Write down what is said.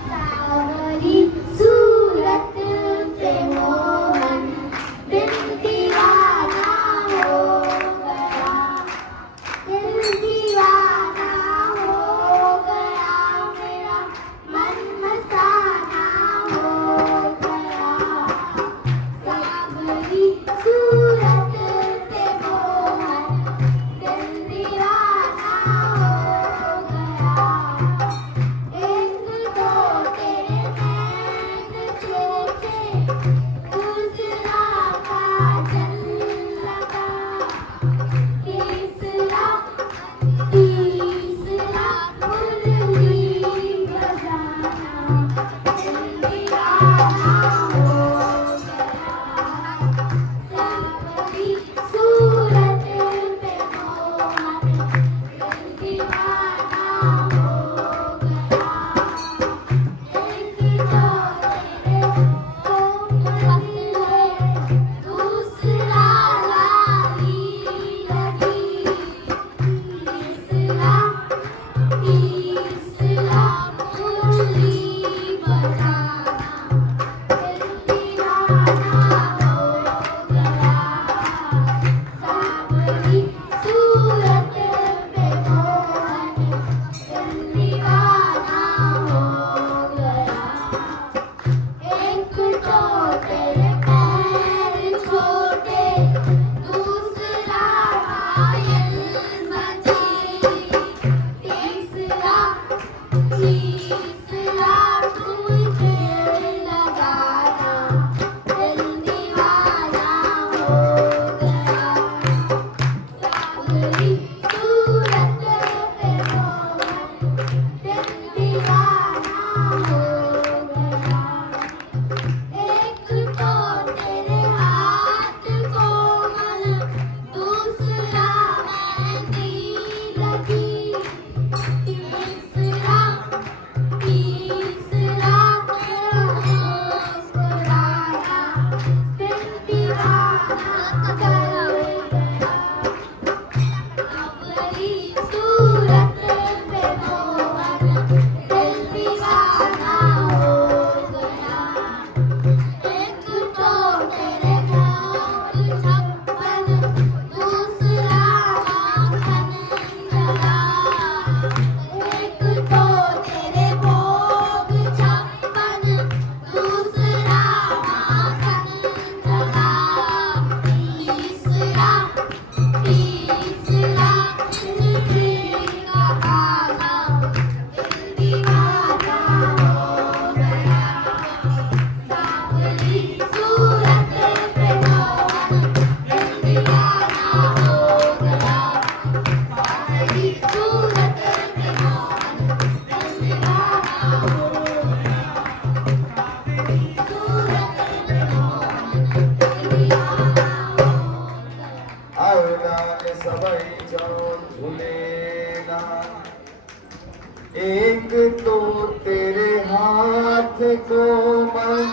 सावरी सूरत पे मोहन दिल दीवाना हो गया, दिल दीवाना हो गया, मेरा मन मस्ताना हो गया। सावरी सूरत पे मोहन दिल दीवाना हो गया। एक तो तेरे नैन छोटे, दूसरा काजल लगा, तीसरा मुरली बजाना, दिल दीवाना हो गया। सावरी सूरत पे मोहन दिल दीवाना हो गया। एक तो तेरे कोमल है, दूसरा लाली लगी, तीसरा मुरली बजाना, दिल दीवाना हो गया। सावरी सूरत पे मोहन दिल दीवाना हो गया। एक तो तेरे पैर छोटे, दूसरा घायल मची, तीसरा तुझे लगाना, दिल दीवाना हो गया। सावरी सूरत पे मोहन दिल दीवाना हो गया। एक तो तेरे हाथ कोमल, दूसरा मेहंदी लगी, तीसरा मुस्कुराया, दिल दीवाना कर गया। सावरी सूरत पे मोहन दिल दीवाना हो गया। एक तो तेरे भोग छप्पन, दूसरा माखन जला, एक तो तेरे भोग छप्पन, दूसरा माखन जला, तीसरा मिश्री का खाना, दिल दीवाना हो गया। सावरी सूरत पे मोहन दिल दीवाना हो गया। सावरी सूरत पे मोहन दिल दीवाना हो गया। सूरत पे मोहन दिल दीवाना हो गया। आवडाने सबई जान झूलेला, एक तो तेरे हाथ कोमल,